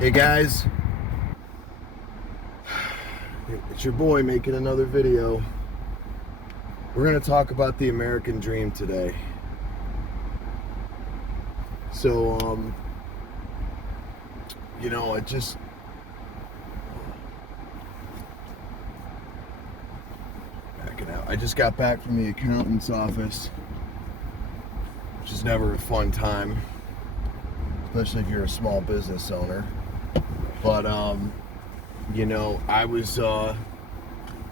Hey guys, it's your boy making another video. We're going to talk about the American dream today. So, I just backing out. I just got back from the accountant's office, which is never a fun time, especially if you're a small business owner. But I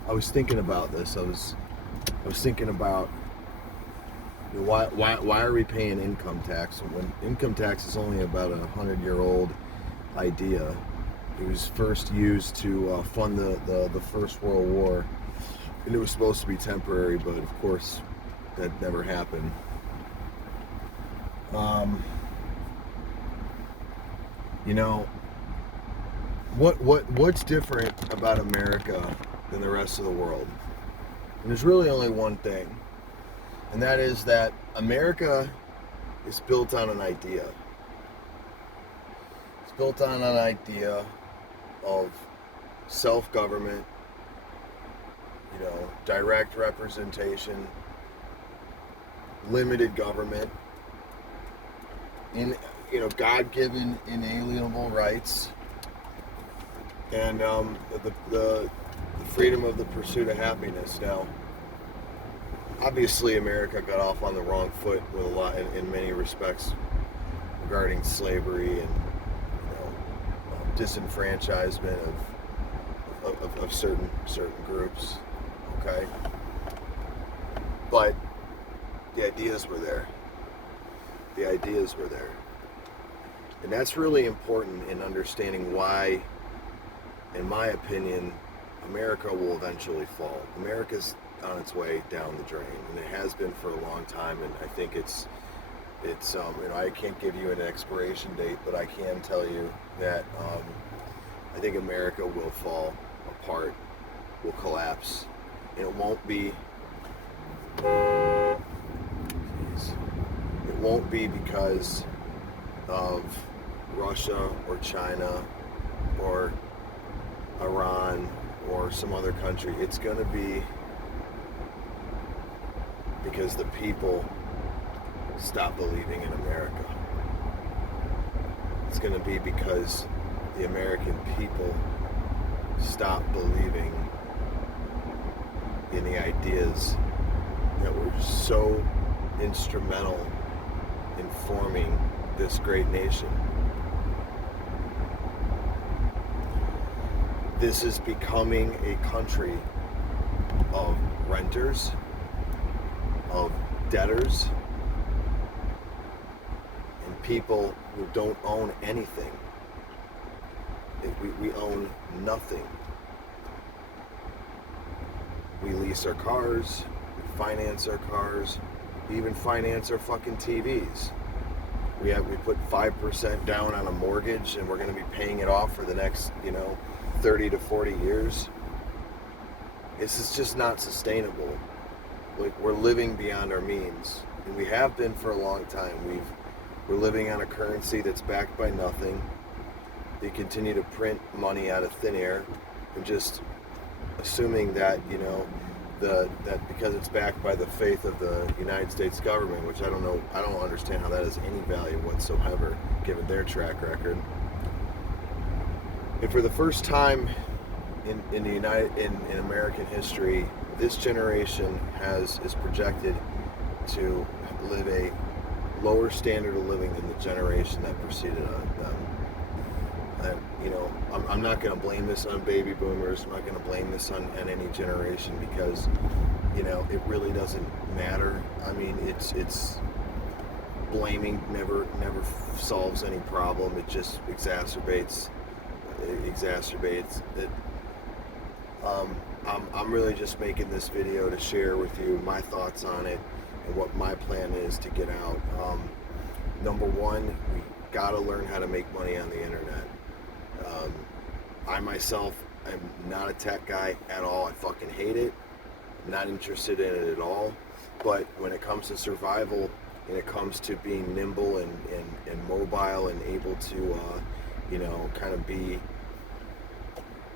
was thinking about this. I was thinking about why are we paying income tax when income tax is only about 100-year-old idea. It was first used to fund the First World War, and it was supposed to be temporary, but of course that never happened. You know what's different about America than the rest of the world? And there's really only one thing, and that is that America is built on an idea. It's built on an idea of self-government, direct representation, limited government, in God-given inalienable rights, and the freedom of the pursuit of happiness. Now, obviously, America got off on the wrong foot with a lot in many respects regarding slavery and disenfranchisement of certain groups. Okay, but the ideas were there. The ideas were there, and that's really important in understanding why, in my opinion, America will eventually fall. America's on its way down the drain, and it has been for a long time. And I think it's I can't give you an expiration date, but I can tell you that I think America will fall apart, will collapse, and it won't be. It won't be because of Russia or China or Iran or some other country. It's going to be because the people stop believing in America. It's going to be because the American people stop believing in the ideas that were so instrumental in forming this great nation. This is becoming a country of renters, of debtors, and people who don't own anything. We own nothing. We lease our cars, we finance our cars, we even finance our fucking TVs. We put 5% down on a mortgage, and we're going to be paying it off for the next 30 to 40 years. This is just not sustainable. Like, we're living beyond our means, and we have been for a long time. We're living on a currency that's backed by nothing. They continue to print money out of thin air, and just assuming that that because it's backed by the faith of the United States government, which I don't understand how that has any value whatsoever given their track record. And for the first time in American history, this generation is projected to live a lower standard of living than the generation that preceded them. And I'm not going to blame this on baby boomers. I'm not going to blame this on any generation, because it really doesn't matter. I mean, it's blaming never solves any problem. It just exacerbates it. I'm really just making this video to share with you my thoughts on it and what my plan is to get out. Number one, we gotta learn how to make money on the internet. I myself am not a tech guy at all. I fucking hate it. I'm not interested in it at all. But when it comes to survival, and it comes to being nimble and mobile and able to, kind of be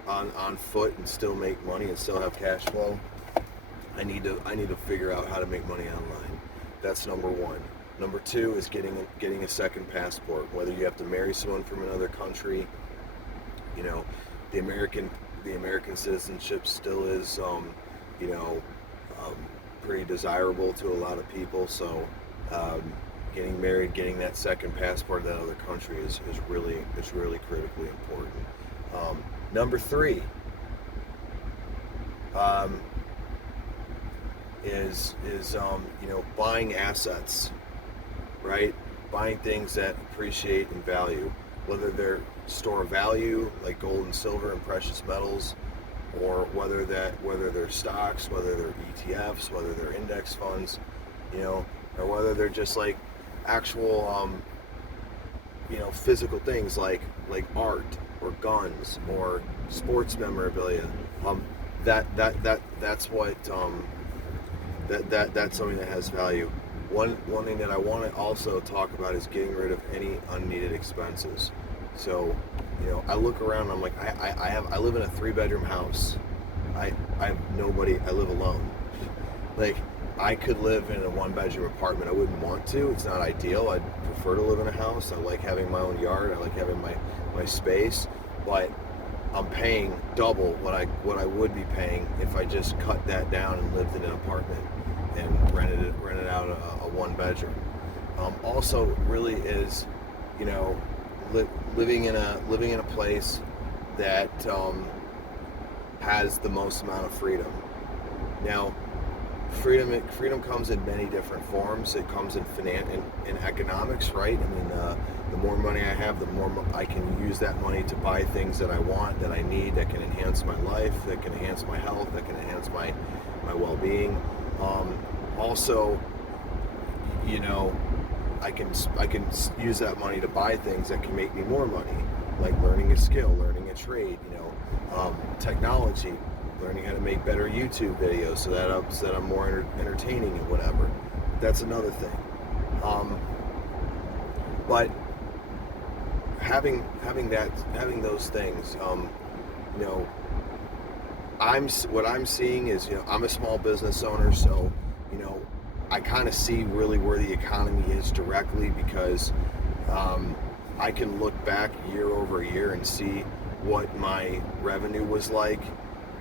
on foot and still make money and still have cash flow, I need to figure out how to make money online. That's number one. Number two is getting a second passport. Whether you have to marry someone from another country, the American citizenship still is, pretty desirable to a lot of people. So, getting married, getting that second passport to that other country is really critically important. Number three is buying assets, right? Buying things that appreciate in value, whether they're store of value like gold and silver and precious metals, or whether they're stocks, whether they're ETFs, whether they're index funds, or whether they're just like actual physical things like art or guns or sports memorabilia. That's what that's something that has value. One thing that I want to also talk about is getting rid of any unneeded expenses. So, I look around and I'm like, I live in a 3-bedroom house. I have nobody. I live alone. Like, I could live in a 1-bedroom apartment. I wouldn't want to. It's not ideal. I'd prefer to live in a house. I like having my own yard. I like having my space. But I'm paying double what I would be paying if I just cut that down and lived in an apartment and rented out a 1-bedroom. Also, really is, living in a place that has the most amount of freedom. Now, freedom comes in many different forms. It comes in economics, right? I mean, the more money I have, the more I can use that money to buy things that I want, that I need, that can enhance my life, that can enhance my health, that can enhance my well-being. Also, I can use that money to buy things that can make me more money, like learning a skill, learning a trade, technology, learning how to make better YouTube videos so that I'm more entertaining and whatever. That's another thing. But having those things, what I'm seeing is, I'm a small business owner, so I kind of see really where the economy is directly, because I can look back year over year and see what my revenue was like,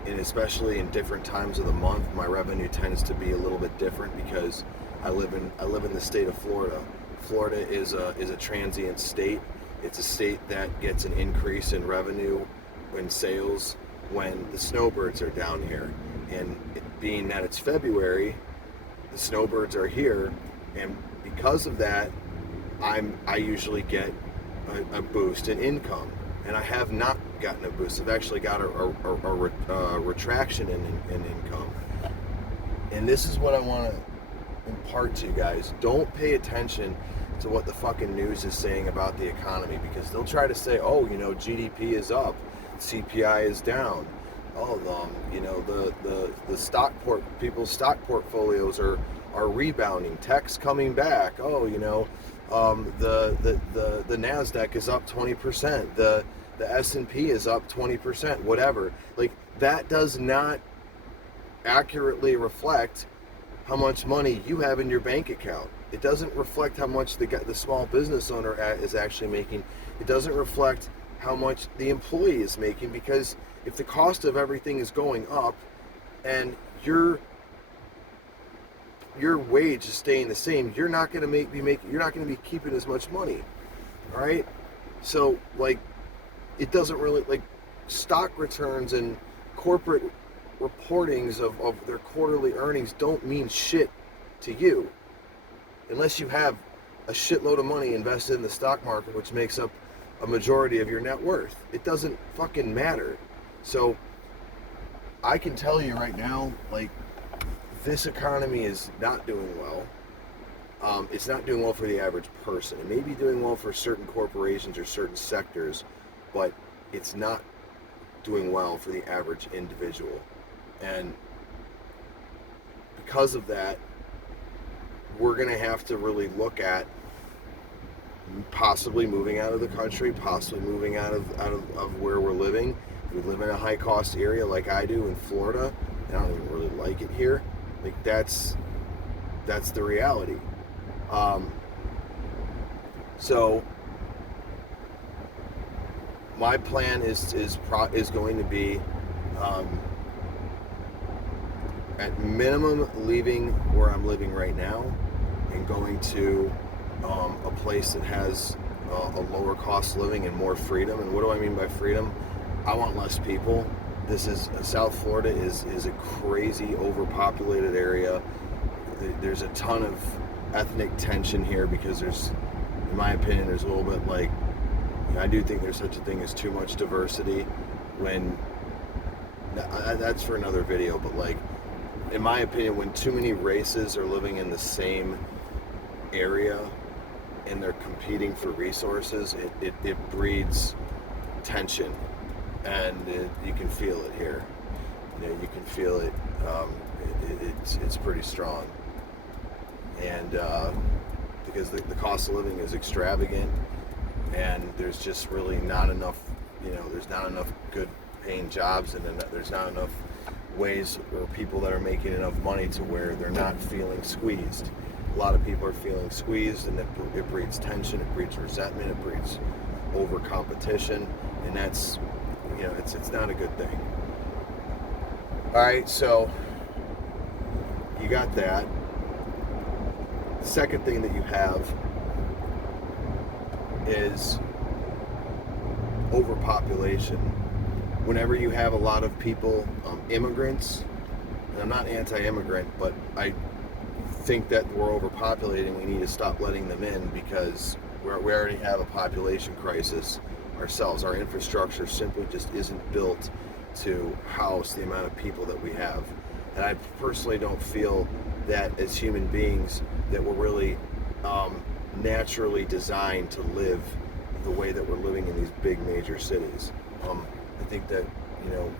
and especially in different times of the month, my revenue tends to be a little bit different because I live in the state of Florida. Florida is a transient state. It's a state that gets an increase in revenue and sales when the snowbirds are down here, and being that it's February, the snowbirds are here, and because of that, I usually get a boost in income, and I have not gotten a boost. I've actually got a retraction in income, and this is what I want to impart to you guys. Don't pay attention to what the fucking news is saying about the economy, because they'll try to say, oh, GDP is up, CPI is down. Oh, the people's stock portfolios are rebounding. Tech's coming back. Oh, the Nasdaq is up 20%. The S&P is up 20%. Whatever. Like, that does not accurately reflect how much money you have in your bank account. It doesn't reflect how much the small business owner is actually making. It doesn't reflect how much the employee is making, because if the cost of everything is going up and your wage is staying the same, you're not going to be keeping as much money. All right? So, like, it doesn't really, like, stock returns and corporate reportings of their quarterly earnings don't mean shit to you unless you have a shitload of money invested in the stock market, which makes up a majority of your net worth. It doesn't fucking matter. So I can tell you right now, like, this economy is not doing well. It's not doing well for the average person. It may be doing well for certain corporations or certain sectors, but it's not doing well for the average individual. And because of that, we're going to have to really look at possibly moving out of the country, possibly moving out of where we're living. If we live in a high cost area like I do in Florida, and I don't even really like it here, like that's the reality. So my plan is going to be, at minimum, leaving where I'm living right now and going to a place that has a lower cost living and more freedom. And what do I mean by freedom? I want less people. South Florida is a crazy overpopulated area. There's a ton of ethnic tension here because there's, in my opinion, there's a little bit like, I do think there's such a thing as too much diversity when, that's for another video, but like, in my opinion, when too many races are living in the same area and they're competing for resources, it breeds tension, and you can feel it here. You can feel it. It's pretty strong, and because the cost of living is extravagant, and there's just really not enough. There's not enough good paying jobs, and there's not enough ways or people that are making enough money to where they're not feeling squeezed. A lot of people are feeling squeezed, and it breeds tension, it breeds resentment, it breeds over competition, and that's, it's not a good thing. All right, so you got that. The second thing that you have is overpopulation. Whenever you have a lot of people, immigrants, and I'm not anti-immigrant, but I think that we're overpopulating. We need to stop letting them in because we already have a population crisis ourselves. Our infrastructure simply just isn't built to house the amount of people that we have. And I personally don't feel that as human beings that we're really naturally designed to live the way that we're living in these big major cities. I think that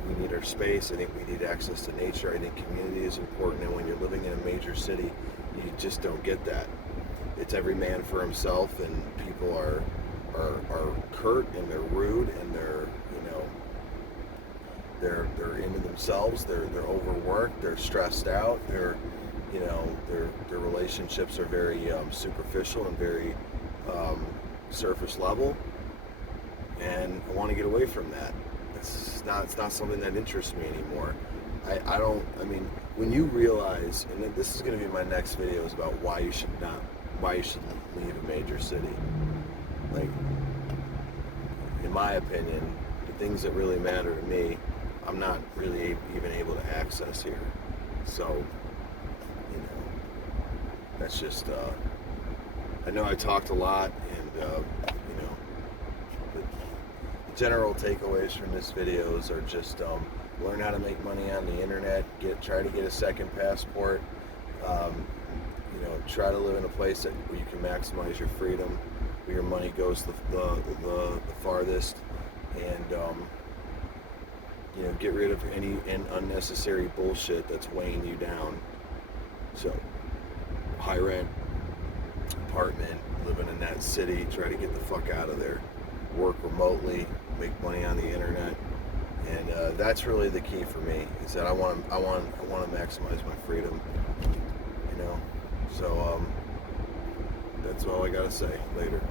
we need our space. I think we need access to nature. I think community is important, and when you're living in a major city, you just don't get that. It's every man for himself, and people are curt, and they're rude, and they're into themselves. They're overworked. They're stressed out. Their relationships are very superficial and very surface level, and I want to get away from that. It's not something that interests me anymore. I mean, when you realize, and this is going to be my next video, is about why you should leave a major city. Like, in my opinion, the things that really matter to me, I'm not really even able to access here. So, that's just, I know I talked a lot, and, the general takeaways from this videos are just, learn how to make money on the internet, try to get a second passport, try to live in a place where you can maximize your freedom, where your money goes the farthest, and, get rid of any unnecessary bullshit that's weighing you down. So, high rent apartment, living in that city, try to get the fuck out of there, work remotely, make money on the internet, and that's really the key for me. Is that I want to maximize my freedom, So that's all I gotta say. Later.